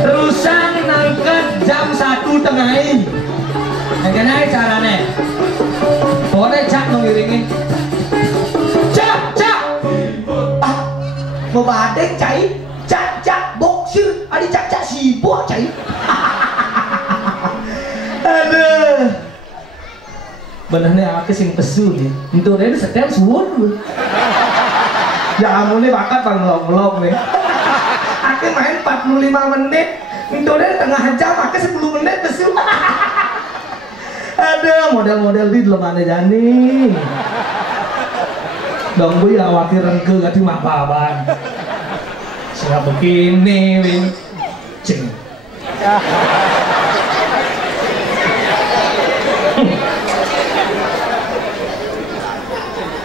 Rusang nangket jam 1 tengahin. Gimana caranya? Boleh cak mengiringi. Cak. Mau badek cai. Cak boksir. Ada cak sibuk cai. Aduh. Benernya aku sing pesu nih. Itu dia setel suwun. Ya ampun nih bakat bang melong nih. Aku main 45 menit. Itu dia tengah jam. Aku 10 menit pesu. Ada model-model di dalam mana jani. Dong gue ya wakil rengke gak di mababan. Siapa begini win. Cing.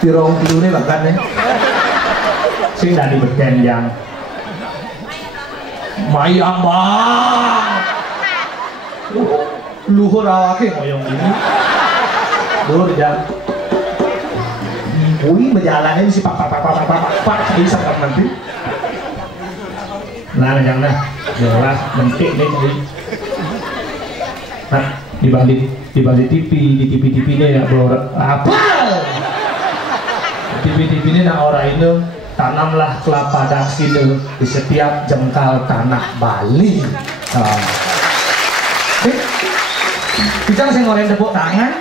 Tirong pilune bahkan nih. Sing dari berkenjang. Mayang bang. Luhur awake ngoyong ini. Luhur jam. Wih berjalannya si pak bisa kan nanti. Nah jangan jelas mentik nih tadi. Nah di balik TV ini ya bro apa? TV ini nah orang ini tanamlah kelapa daksine di setiap jengkal tanah Bali. Kita saya ngoreng tepuk tangan.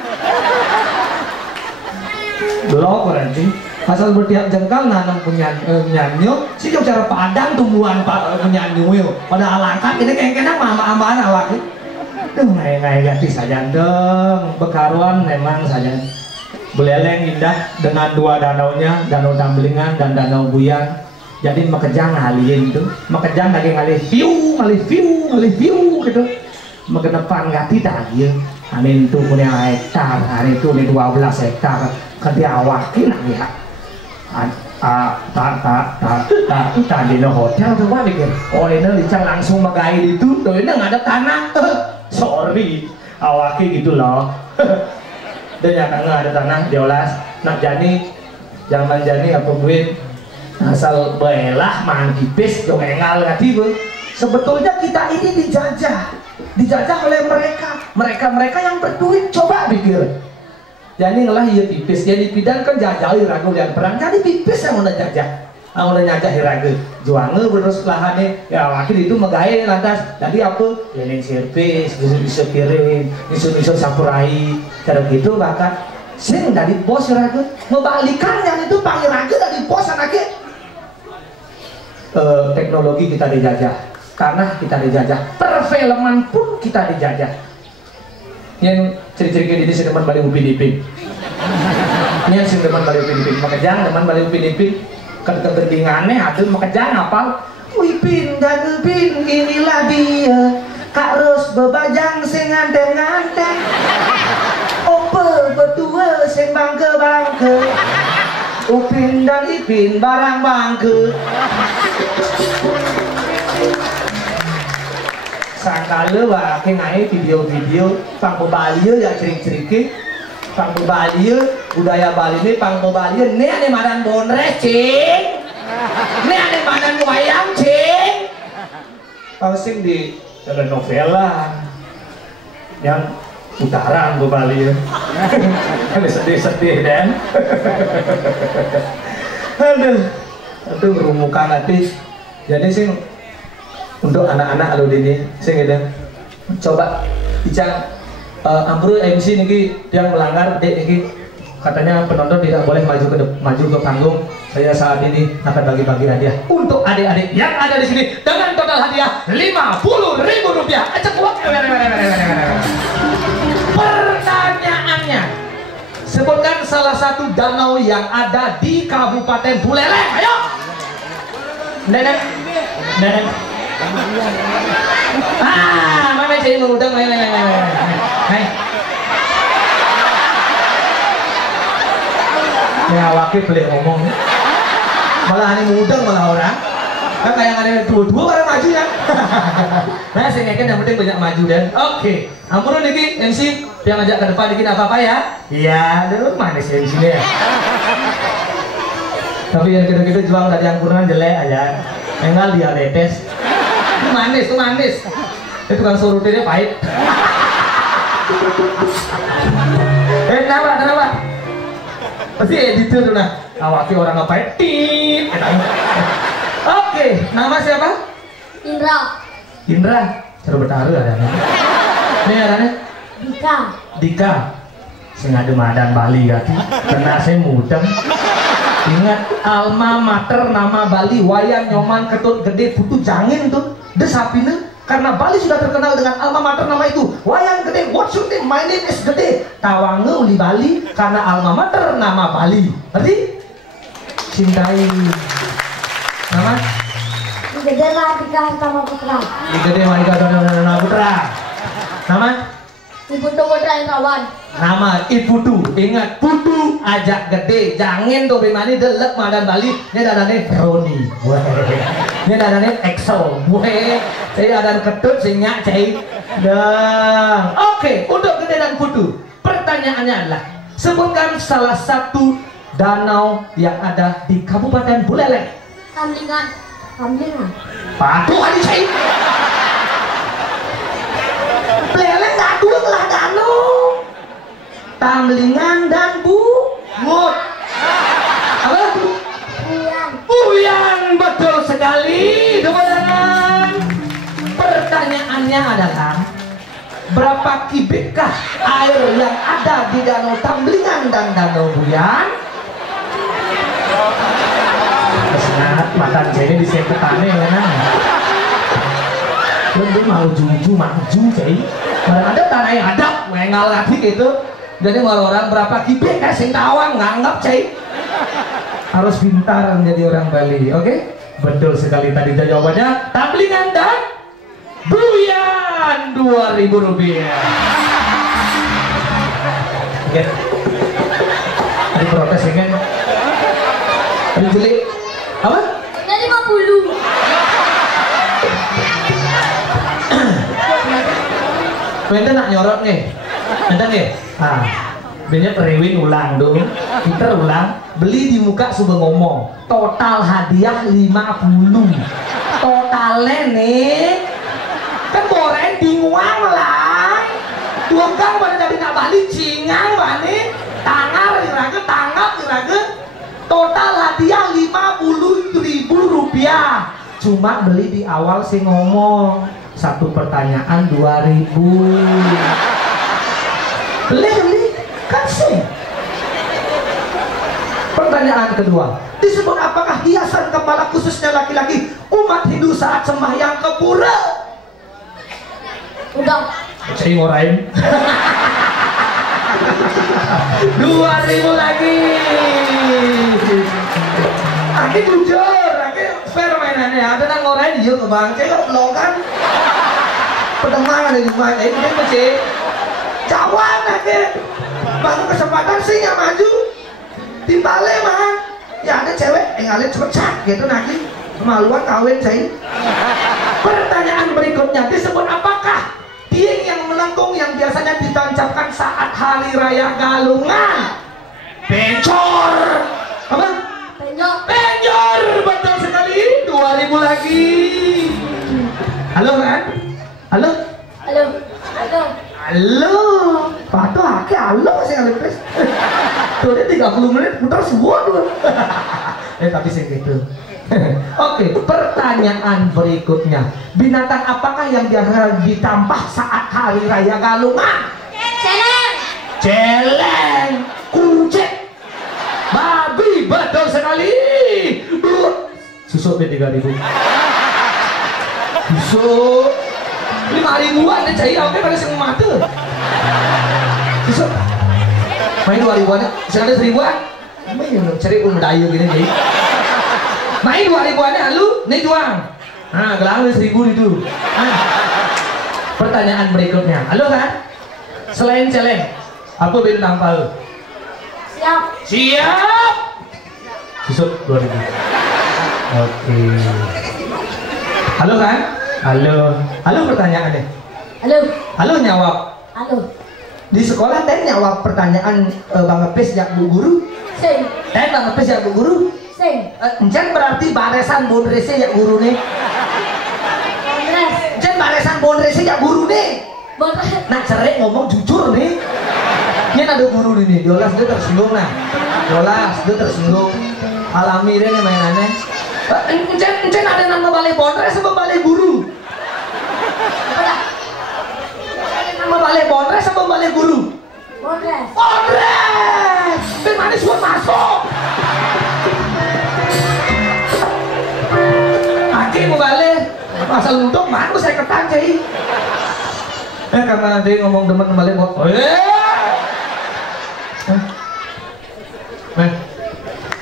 Belok berarti asal bertiap jengkal nanam penyanyo si cara padang tumbuhan penyanyo pada alangkat ini kayak mama-amaan awak tuh ngai ganti saja dong bekaruan memang saja beleleng indah dengan dua danaunya, Danau Tambelingan dan Danau Buyan. Jadi makejang ngaliin tuh makejang lagi ngalih view gitu mengedepan gati tadi amin tuh punya hektar hari itu nih 12 hektar kediawakin lagi ya tadi no hotel tuh apa dikir oh ini licang langsung megai itu tuh ini nggak ada tanah sorry awaki gitu loh dan ya nggak ada tanah diolas nak jani zaman jani apa buin asal belah man kipis dong engal ngati bu sebetulnya kita ini dijajah oleh mereka yang berduit coba pikir jadi ngelah iya pipis jadi pidan kan jajahi ragu lihat perang jadi pipis yang udah jajah udah nyajah ragu juangnya terus lahannya ya wakil itu megaya lantas jadi apa ini servis bisa kirim isu sapurai cara gitu bahkan sing dari bos ragu membalikan yang itu panggil ragu dari bos anaknya teknologi kita dijajah karena kita dijajah perfilman pun kita dijajah yang ciri-ciri ini si teman balik Upin Ipin ini yang si teman balik Upin Ipin makejang teman balik Upin Ipin kan kegendingannya aduh makejang apa Upin dan Upin inilah dia Kak Ros bebajang sing nganteng-nganteng ope betua sing bangke-bangke Upin dan Ipin barang bangke sangkala wah kengai video-video pangko Bali ya cering-ceringke pangko Bali budaya Bali ini pangko Bali ini ane madan bonre cing ini ane madan wayang cing sing di telenovela yang utara pangko Bali ada sedih-sedih dan aduh rumukan hati jadi sing untuk anak-anak alu dini sing gitu coba Icang Ambru MC niki yang melanggar niki katanya penonton tidak boleh maju ke panggung saya saat ini akan bagi-bagi hadiah untuk adik-adik yang ada di sini dengan total hadiah Rp50.000 pertanyaannya sebutkan salah satu danau yang ada di Kabupaten Buleleng ayo Nenek mana jadi mengundang ya wakil boleh ngomong malah ini mengundang malah orang kan kayak ada dua-dua orang maju ya nah saya yakin yang penting banyak maju dan oke ampun niki MC Yang ngajak ke depan dikit apa-apa ya? Iya, aduh manis ya di sini ya. Tapi yang gitu-gitu juang dari yang kurang jelek aja. Enggak diabetes. Itu manis, itu manis. Itu kan surutinnya pahit. Kenapa? Pasti editor tuh nah. Awaki orang ngapain? Tit. Oke, nama siapa? Indra. Seru bertaruh ada nih. Ini adanya? Dika. Sing ada madan Bali gati. Kena saya mudeng. Ingat alma mater nama Bali wayan nyoman ketut gede putu jangin tuh. Desapine karena Bali sudah terkenal dengan alma mater nama itu. Wayan gede, what's your name? My name is Gede. Tawange uli Bali karena alma mater nama Bali. Ngerti? Cintai. Nama? Gede Marika sama Putra. Gede Marika sama Putra. Nama? Ibu Putra Indrawan. Nama Iputu. Ingat Putu ajak gede. Jangan tuh bimani delek madan Bali. Ini dadane Roni. Ini dadane Excel. Saya ada ketut singa cai. Dah. Oke, untuk Gede dan Putu. Pertanyaannya adalah sebutkan salah satu danau yang ada di Kabupaten Buleleng. Tamlingan. Patuh aja cai. Buleleng nggak dulu lah danau. Tamlingan dan Bungut. Apa? Uyan, betul sekali. Kemudian pertanyaannya adalah berapa kubikkah air yang ada di Danau Tamlingan dan Danau Buyan? Sengat makan jadi di sini petani ya kan? Lu mau maju jadi. Kadang ada tanah yang ada, mengal lagi gitu. Jadi orang berapa kubikkah sing tawang nganggap cai. Harus pintar menjadi orang Bali, oke? Betul sekali tadi jawabannya. Tamlingan dan Buyan, Rp2.000. Oke. Tadi protes ya kan? Tadi beli apa? Dari 50. Ente nak nyorot nih, ente nih. Banyak rewin ulang dong. Kita ulang. Beli di muka sudah ngomong. Total hadiah 50. Totalnya nih. Kan goreng binguang lah. Tuanggang pada jadi nak balik cingang bani. Tangar tanggap. Total hadiah Rp50.000. Cuma beli di awal sih ngomong. Satu pertanyaan 2.000. Beli kan sih. Pertanyaan kedua, disebut apakah hiasan kepala khususnya laki-laki umat Hindu saat sembahyang ke pura? Udah. Saya ngorain. 2.000 lagi. Aki jujur, aki fair mainannya. Ada yang ngorain dia ke bang, saya kok lokan. Pertemuan ada di rumah, ini dia masih cawan aki. Baru kesempatan sih yang maju. Di Bale mah ya ada cewek yang ngalir cepet gitu nanti kemaluan kawin saya. Pertanyaan berikutnya disebut apakah tiang yang melengkung yang biasanya ditancapkan saat hari raya Galungan? Pencor. Apa? Pencor, betul sekali. 2.000 lagi. Halo kan? Halo. Patuh hake halo saya lepas. Tuh dia 30 menit putar semua tuh. Tapi sih gitu. Oke, pertanyaan berikutnya. Binatang apakah yang biasa ditampah saat hari raya Galungan? Celeng. Kucing. Babi, betul sekali. Susuk deh 3.000. Susuk 5.000-an deh cair, oke pada semua mata. Susuk main 2.000-an, sekarang 1.000-an. Main cari pun daya gini jadi. Main 2.000-an lu, nih juang. Nah, gelang 1.000 itu. Pertanyaan berikutnya, halo kan? Selain celeng, apa bintang palu? Siap. Susuk 2.000. Oke. Halo kan? Halo pertanyaannya. Halo jawab. Halo. Di sekolah ten jawab pertanyaan Bang Epes ya Bu Guru. Sing. Ten Bang Epes ya Bu Guru. Sing. Encen berarti baresan bonrese ya guru nih. Bonres. Encen baresan bonrese ya guru nih. Bonres. Nah cerai ngomong jujur nih. Ini ada guru nih. Dolas dia tersinggung nah. Dolas dia tersinggung. Alami deh nih mainannya. Encen ada nama balai bonres sama balai guru. Nama balai bonres sama balai guru. Bonres. Bonres. Ben manis buat masuk. Aki mau balik. Asal nunduk mana saya ketan cai. Karena dia ngomong demen balik buat.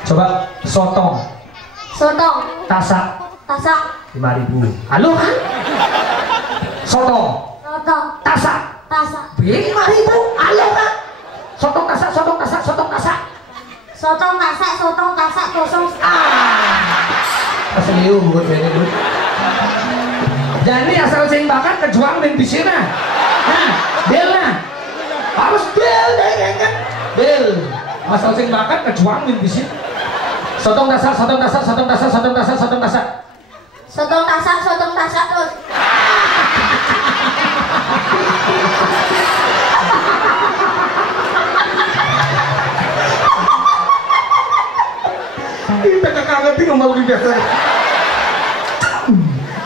Coba sotong. Sotong. Tasak. Tasak. 5.000. Halo kan? Sotong. Sotong. Tasak. Tasak. 5.000. Halo kan? Sotong tasak, sotong tasak, sotong tasak. Sotong tasak, sotong tasak kosong. Asliu buat ini bu. Jadi asal sing bakat kejuang dan bisina. Nah, bel lah. Harus bel deh kan? Bel. Asal sing bakat kejuang dan bisin. Sotong tasak, sotong tasak, sotong tasak, sotong tasak, sotong tasak. Sotong tasak, sotong tasak terus. Kita kakak ngomong di biasa.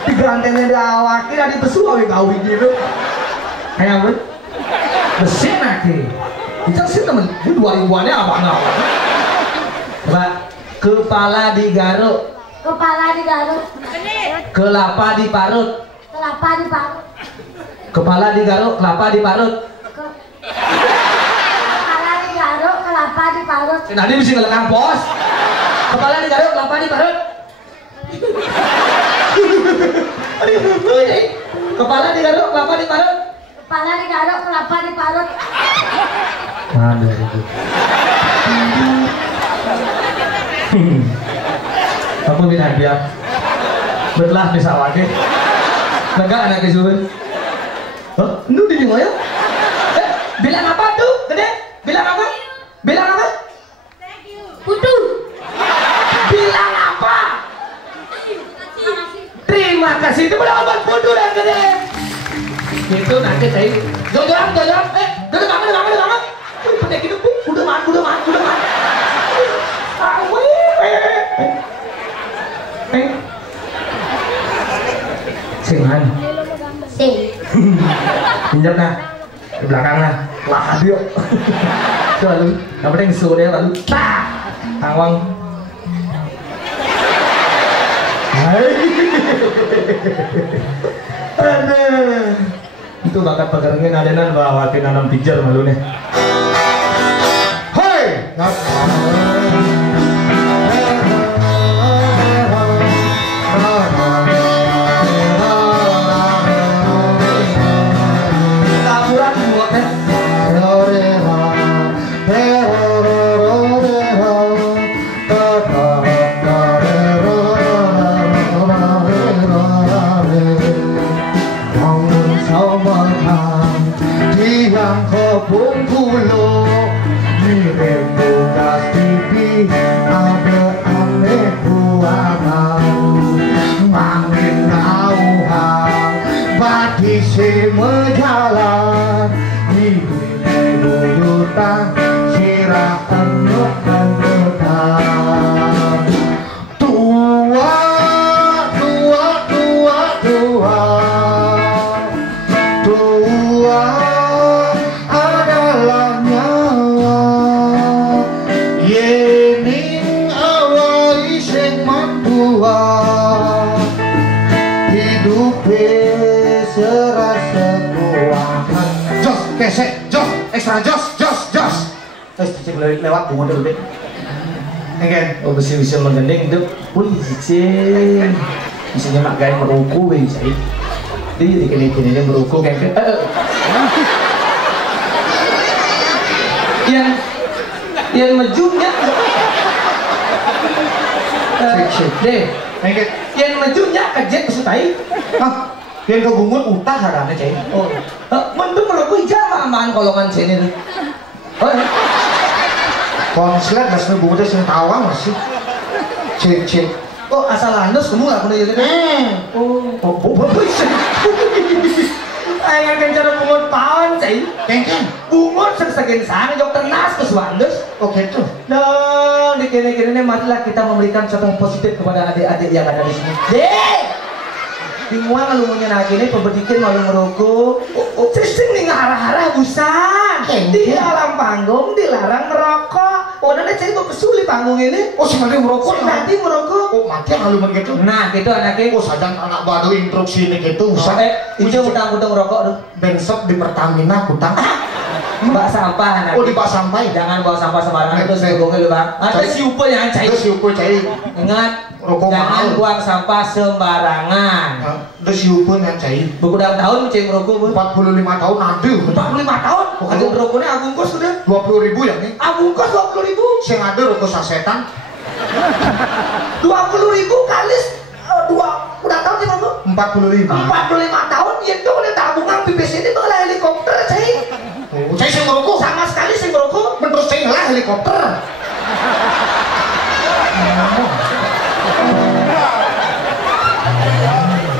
Tiga antena di awak kira di besu awi gawi gitu. Kayak apa? Besi nanti. Kita sih temen. Ini 2000-annya apa nggak? Mbak, kepala digaruk. Kepala digaruk. Kelapa diparut. Kelapa diparut. Kepala digaruk, kelapa diparut. Kepala digaruk, kelapa diparut. Nanti mesti ngelekang bos. Kepala digaruk, kelapa diparut. Kepala digaruk, kelapa diparut. Kepala digaruk, kelapa diparut. Mana itu? Kamu bilang dia berlah bisa wakil. Enggak anak kesuwen. Oh, nu di mana ya? Bilang apa tuh? Gede? Bilang apa? Bilang apa? Putu. Bilang apa? Terima kasih. Itu bilang apa? Putu dan gede. Itu nanti saya. Jodoh, jodoh. Duduk banget. Pendek itu pun. Udah mat. Singan. Sing. Pinjam nah. Di belakang nah. Laka dia. Coba lu. Yang penting suruh dia lalu. Tak. Tawang. Aduh. Itu bakat pekerengin adenan bawa wakil nanam pijar malu nih. Hei. Berjalan di buyutan sirah penuh kemutan. Tua adalah nyawa. Yening awai sing mantua hidup serasa kuahan. Jos, kesek, jos, ekstra jos. Terus cek lewat bunga dulu deh. Enggak. Oh bisa menggendeng itu. Wih cicing. Misalnya mak gaya meruku bisa. Di kini dia meruku kayak. Yang majunya. Deh. Enggak. Yang majunya kejet sutai. Hah? Yang kebungut utah hadane cai. Oh. Mendung merokok ijama aman kolongan sini tuh. Oh. Konslet das bungutnya sing tawang masih. Cek. Oh asal andus kamu nggak punya gitu. Oh. Ayah kan cara bungut pawon cai. Kengkeng. Bungut sesakin sana jok tenas ke suandus. Oh gitu. Nah, di kene-kene marilah kita memberikan contoh positif kepada adik-adik yang ada di sini. Dek! Bingung kalau mau nyenang ini pembedikan malu merokok. Sistem nih ngarah-arah busan. Di alam panggung dilarang merokok. Oh, nanti saya mau kesuli panggung ini. Oh, si mati merokok. Nanti merokok. Oh, mati kalau begitu. Nah, gitu anaknya. Oh, sajang anak baru instruksi ini gitu. Itu utang-utang merokok tuh. Bensop di Pertamina utang. Mbak sampah anak. Oh, di bak sampah. Jangan bawa sampah sembarangan terus ngomongnya lu bang. Ada siupa yang cair. Terus siupa cair. Ingat. Rokok jangan mahal. buang sampah sembarangan. Terus siupa yang cair. Berapa tahun mencari merokok bu? 45 tahun ada. 45 tahun? Ada merokoknya abungkus sudah? 20.000 ya nih. Abungkus 20.000? Yang ada rokok sasetan. 20.000 kali udah tahun sih merokok? 45. 45 tahun itu udah tabungan PBC ini bakal helikopter cai. Oh, saya sih merokok. Sama sekali sih merokok. Terus saya ngelah helikopter.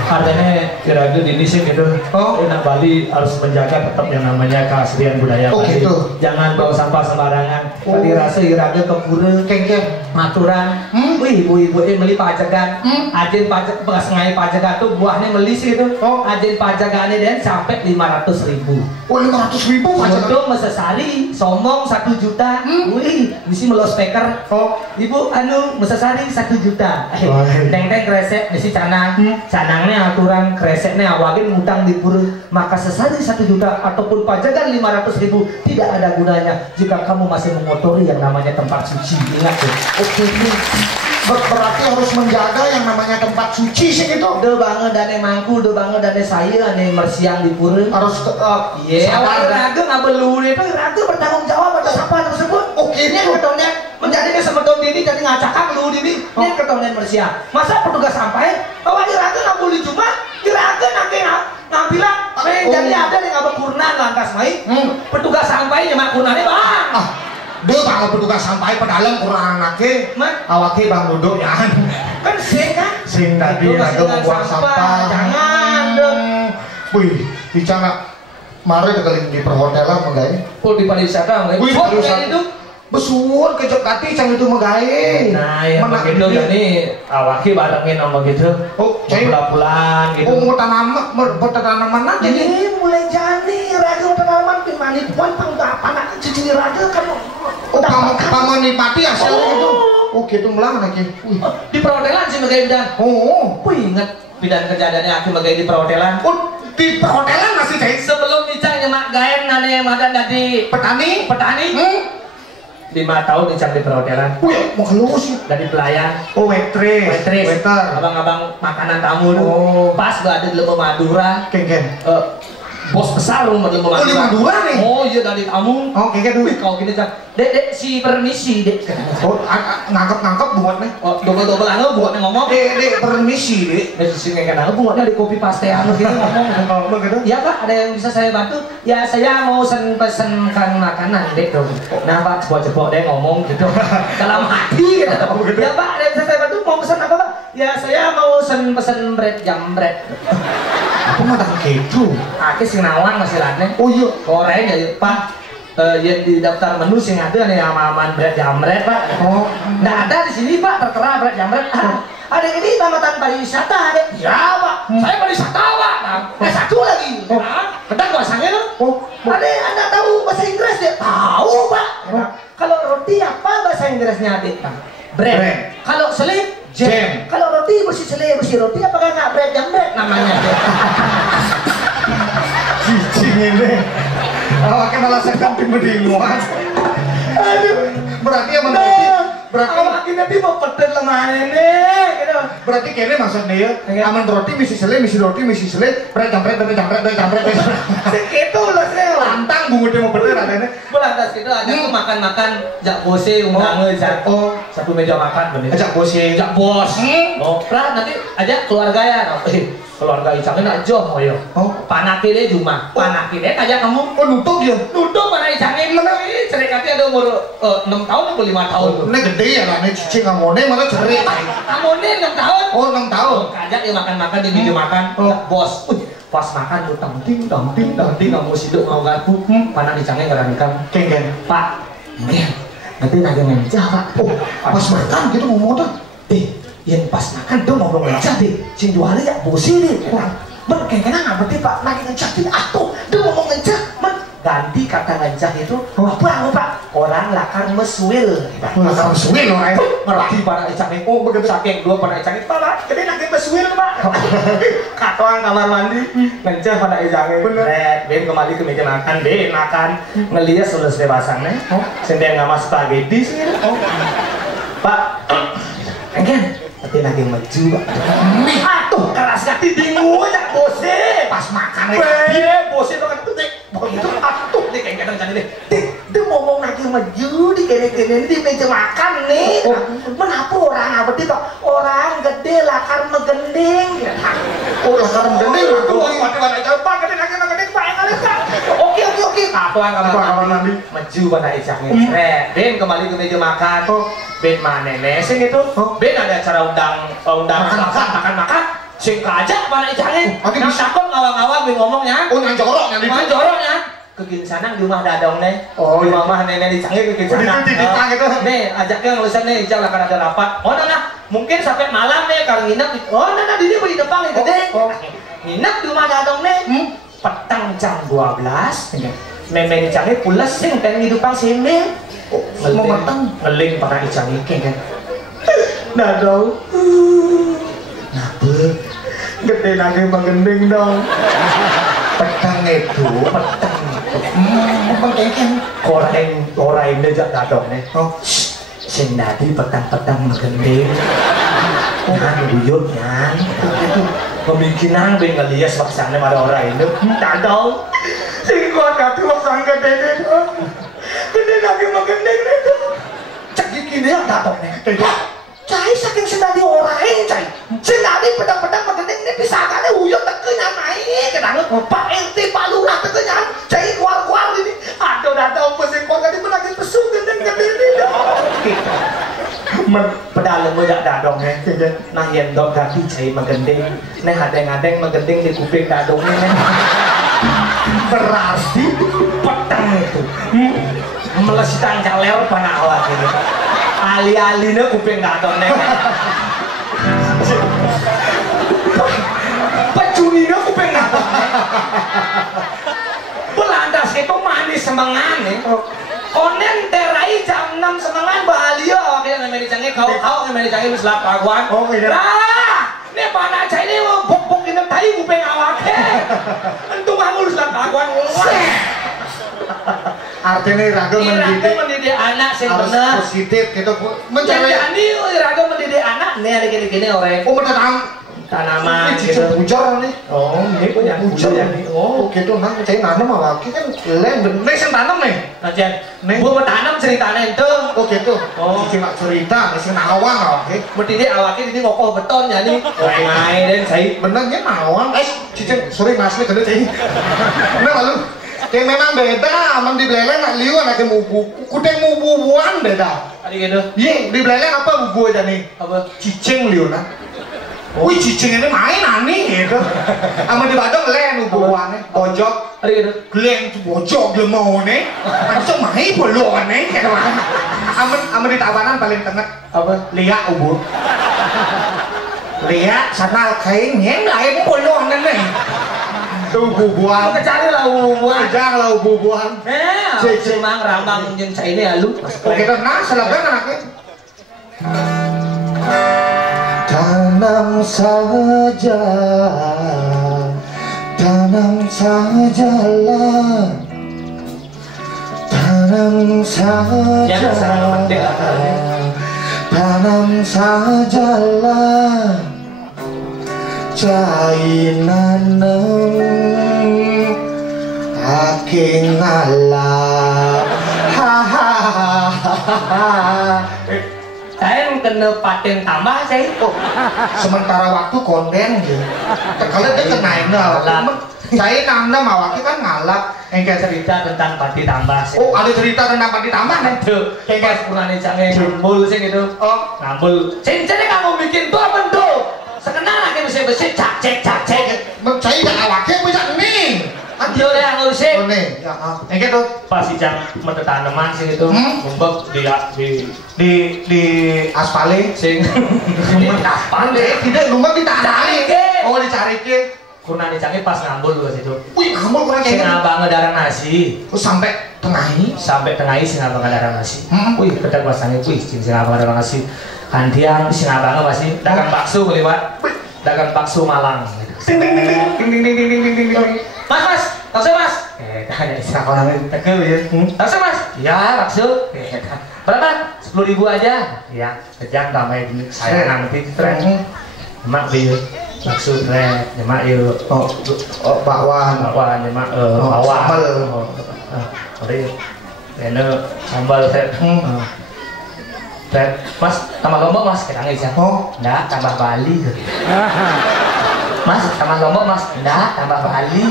Artinya kira-kira di sini gitu. Oh, Anak Bali harus menjaga tetap yang namanya keaslian budaya oh, Bali. gitu. Jangan bawa sampah sembarangan. Oh. Tadi rasa iraga kepura, Kengkeng. maturan. Wih, ibu-ibu ini beli pajakan. Ajen pajak pengasengai pajakan tuh buahnya beli sih itu. Oh. Ajen pajakannya dan sampai 500.000. Oh, 500.000 pajakan. Untuk mesesari, somong 1 juta. Wih, mesti melos speaker. Oh, Ibu anu mesesari 1 juta. Wah. Teng-teng kresek mesti canang. Canangnya aturan kreseknya awalnya ngutang di pura, maka sesali 1 juta ataupun pajakan 500.000 tidak ada gunanya jika kamu masih mengotori yang namanya tempat suci. Ingat tuh. oke nih. Berarti harus menjaga yang namanya tempat suci sih gitu. Do banget dane mangku, do banget dane saya ane mersiang di pura. Harus Iya, awal raga nggak belur itu raga bertanggung jawab atas apa tersebut. Oke, Ini ketolnya menjadi sebetulnya ini jadi ngacakak lu ini. Ini ketolnya mersiang. Masa petugas sampai bahwa di raga nggak boleh cuma di raga nanti ngambilan. Jadi ada yang nggak berkurnan lantas main. Petugas sampai nyemak kurnannya bang. Dia kalau petugas sampai pedalam kurang anaknya, awaknya bang duduk ya. Kan sing kan? Sing tadi ada membuang sampah. Jangan dong. Wih, bicara mari kekeliling di perhotelan menggaya. Oh di pariwisata nggak? Wih, Pariwisata itu besuun kejok kati cang itu menggaya. nah yang begitu jadi awaki barengin sama gitu. Oh, cai pulang gitu. Oh, mau tanaman aja nih. Ini mulai jadi raga tanaman dimana puan panggapan nak cuci raga kamu. Oh, kamu nikmati hasilnya gitu. Oh, gitu melang lagi. Di perhotelan sih bagai bidan. Oh, Wih inget bidan kejadiannya aku bagai di perhotelan. oh, di perhotelan masih cai. Sebelum Icang nyemak gaen nane yang ada dari Petani. 5 tahun Icang di perhotelan. Wih, mau keluar sih. Dari pelayan. Oh, waitress. Waiter. Abang-abang makanan tamu tuh. Oh. Pas gak ada di Lembah Madura. Kengken. Bos besar rumah di Lembah Oh, di Madura nih? Oh iya dari tamu. Oh, kengken dulu. Wih kau gini kan. Dek, si permisi dek. Oh, ngangkep buat nih. Oh, double anu buatnya ngomong. Dek, permisi, Dek. Dek si ngeken anu buatnya di kopi paste anu gini ngomong. Begitu? Iya Pak, ada yang bisa saya bantu? Ya saya mau pesenkan makanan dek dong. Nah Pak, cepot-cepot deh ngomong gitu. Dalam hati gitu. Ya Pak, ada yang bisa saya bantu? Mau pesan apa Pak? Ya saya mau pesen bread jambret. Aku mah tak gitu. Aki sing nawang masih lane. Oh iya. Goreng ya Pak. Yang di daftar menu sing ada nih aman bread jambret Pak. Oh, Nggak ada di sini Pak tertera bread jambret. Ada yang ini tamatan pariwisata ada. Ya Pak. Saya pariwisata Pak. Nah, satu lagi. Kedang bahasanya tuh. oh, Ada yang Anda tahu bahasa Inggris dia? Tahu Pak. Kalau roti apa bahasa Inggrisnya adik Pak? Bread. Bread. Kalau selip Jam. Kalau roti bersih selip bersih roti apakah nggak bread jambret namanya? cicing ini. Awaknya malah sekan timur-timuran. Aduh, berarti emang berarti Awaknya nanti mau pedet lemah ini, gitu. berarti kayaknya maksudnya ya, aman roti misi selai, misi roti, misi selai, bread jambret. Segitu loh saya. Lantang bungutnya mau bener adanya. Belantas gitu aja tuh makan makan-makan jak bose undang ngejak. Oh, satu meja makan bener. Ajak bose, ajak bos. Oh, pra nanti ajak keluarga ya. Keluarga Icangnya nak jom oh yo. Oh, panakile cuma. Panakile ajak kamu. Oh, nutup ya. Nutup mana Icangnya mana ini cerekatnya ada umur 6 tahun atau 5 tahun tuh. Ini gede ya lah, ini cicing ngamone malah cerik. Ngamone 6 tahun. Oh, 6 tahun. Ajak dia makan-makan di meja makan. Bos. Pas makan tuh tangting kamu siduk mau garpu. Panak Icangnya ngaranikan. Kengen. Pak. Nanti naga meja Pak. Oh, pas makan gitu ngomong tuh. Yang pas makan tuh ngobrol ngejak deh, sing jualnya ya bosi deh, kurang kena nggak berarti Pak, lagi ngejakin aku, dia ngomong ngejak, ganti kata ngejak itu, apa Pak? Orang lakar mesuil, lakar mesuil orang, ngerti pada icangnya, oh begitu saking dua pada icangnya, Pak, jadi lagi mesuil Pak, katoan kamar mandi, ngejak pada icangnya, Ben kembali ke meja makan, Ben makan, ngeliat sudah bebasannya, sendiri nggak mas spaghetti sih, Pak, enggak. Tapi lagi maju Pak. Atuh keras kati bingung aja bose. Pas makan lagi. Bose itu kan petik. Begitu atuh nih kayak kadang-kadang deh. Dia ngomong lagi maju di kene-kene di meja makan nih. Menapa orang apa itu? Orang gede lakar megending. Oh lakar megending. Aku mati-mati aja Pak. Gede Pak yang ngalih Pak. Oke. Kapan nanti maju pada Icangnya. Ben kembali ke meja makan. Ben mana nesing itu? Ben ada acara undang makan sing kajak mana Icangnya. Nang takut ngawang-ngawang ben ngomongnya. Oh nang joroknya. Kegin sana di rumah dadong nih. Oh di rumah nenek Icangnya kegin sana. Gitu. Nih ajaknya ngelusan nih Icang lah kan ada rapat. Oh nana mungkin sampai malam nih kalau nginep. Oh nana di depan nih gede. Nginep di rumah dadong nih. Petang jam 12 Memang Icangnya pulas sing pengen hidupang sini ngeling para Icangnya kan Dadong Napa gede lagi mengending dong petang itu koreng dejak Dadong nih sing nadi petang-petang mengending nang buyut nang pemikiran ben ngelias waksana pada orang itu Dadong sing kuat katu waksana gede lagi mengendeng itu cek gini ya Dadong nih cai saking sendiri orang cai sendiri pedang-pedang mengendeng ini bisa kali uyut tekenya naik kadang Pak RT Pak Lurah tekenya cai keluar-keluar ini aduh Dadong pesing kuat kali menangis pesu gendeng-gendeng ini pedalem mojak Dadong nih nah yang dok ganti cai mengendeng nih hadeng-hadeng mengendeng di kuping Dadong ini berarti petang itu melesitan caler pada awal ini ali-alinya kuping Dadong nih pecuninya kuping Dadong belandas itu manis semangan nih onen terai jam 6 semangan bahagia wakilnya ngemeni canggih kau ngemeni canggih lu selap kaguan lah ini panak cah ini bok-bok ini tadi kuping awaknya entung kamu lu selap kaguan artinya Iraga mendidik anak sih bener positif gitu mencari Iraga mendidik anak nih ada gini-gini orang tanaman gitu bujur nih oh ini punya bujur ya nih oh gitu nah cai nanam apa kan lem bener sing tanam nih najan nih gua tanam ceritanya itu oh gitu oh cuma cerita sing nawang awake mendidik awake ini ngokoh beton ya nih main dan saya benernya nawang cicing sorry mas nih gede cai bener lalu kayak memang beda aman di Beleleng nak liu anak mubu kudeng mubuan beda tadi gitu iya di Beleleng apa bubu aja nih apa cicing liu nah wih cicing ini main aneh gitu sama di Badung len bubuannya bojok tadi gitu glen bojok lemau nih macam main bolongan nih kayak mana aman di Tabanan paling tengah apa liak ubur liak sana kain yang lain bolongan nih tuh bubuan cari lah bubuan aja lah bubuan cemang rambang yang saya ini halu oke nah selebihnya anaknya tanam sajalah tanam sajalah cainan ake ngalah Saya kena paten tambah saya. Oh, sementara waktu konten gitu. Kalau dia kenain lah. Saya nanda mawaki kan ngalap. Engke cerita tentang pati tambah. Oh, ada cerita tentang pati tambah kan? Tuh, engke kurangnya jangan ngambul sih gitu. Oh, ngambul. Cincin kamu bikin tuh apa tuh? Sekenal lagi besi cak cek. Saya yang awaknya bisa nih. Yo yang ngurusin. Oh nih, ya. Engke tuh pas ijang mata tanaman sih itu, ngumbek di aspale sing di aspal deh. Tidak lumbek di tanah. Oh, dicari ke. Kurang dicari pas ngambul ke situ. Wih, ngambul kurang Sing kayak abang ngedarang nasi. Terus sampai tengah ini. Sampai tengah ini sing abang ngedarang nasi. Wih, pedang pasangnya, wih, sing abang ngedarang nasi. Kan dia sing abang masih dagang bakso lewat. Dagang bakso Malang. Ding. Mas, bakso mas. Tanya istilah orang ini tegel ya. Bakso mas? Ya, bakso. Berapa? 10.000 aja. Ya, kejam damai gini. Saya nanti tren. Mak beli bakso tren. Mak yuk. Oh, bakwan. Mak bawang. Sambal. Ini sambal tren. Mas, tambah lombok mas, kita nggak bisa. Oh, enggak, tambah Bali. Mas, tambah lombok mas, enggak, tambah Bali.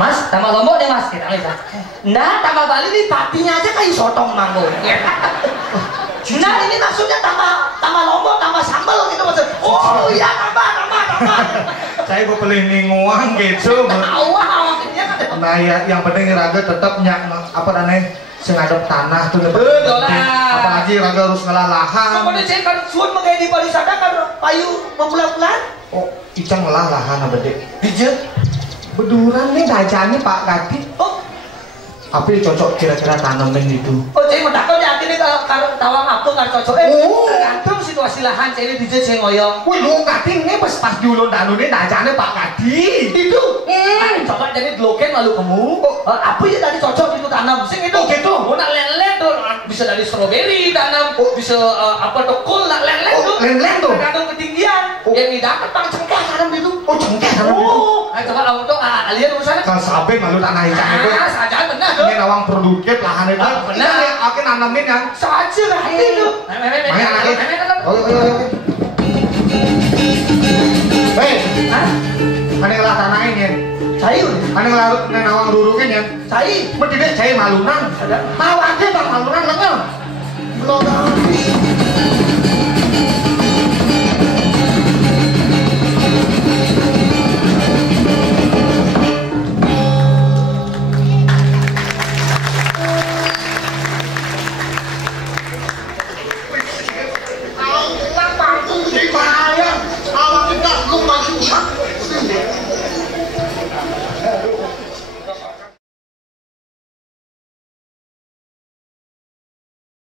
Mas, tambah lombok deh mas, kita nggak bisa. Enggak, tambah Bali nih patinya aja kayak sotong mango. Nah, ini maksudnya tambah lombok, tambah sambal gitu maksud. Oh iya, tambah. Saya mau beli ninguang gitu. Awalnya kan. Nah, ya, yang penting raga tetap nyak apa namanya? Sengadap tanah tuh betul lah. Apalagi raga harus ngalah lahan. Pokoknya saya kan suun mengenai di pariwisata kan payu membulan-bulan. Oh, icang ngalah lahan apa dek? Dijet. Beduran nih dajani Pak Gadi. Oh, apa yang cocok kira-kira tanamin itu? Oh, jadi mau takut yakin nih kalau tawang apa kan cocok? Tergantung situasi lahan saya ini dijet saya ngoyong. Wih, lu Gadi ini pas diulun danu nih dajani Pak Gadi. Itu. Coba jadi gloken lalu kamu. Apa ya tadi cocok itu tanam? Sing itu. Gitu. Oh, nak lele tuh bisa dari stroberi tanam. Bisa apa tuh kol nak lele tuh. Lele tuh. Tergantung ketinggian. Yang didapat bang cengkeh tanam itu. Oh, cengkeh tanam itu. Coba kamu tuh lihat urusannya. Kalau sampai malu tanah hijau itu. Saja benar. Ini nawang produktif lahan itu. Benar. Aku nanamin yang saja lah itu. Main lagi. Oh. Hei, aneh lah tanahin ya. Sayur. Aneh lah nawang durukin ya. Sayur. Tidak saya malunan. Tahu aja bang malunan lengan. Belum.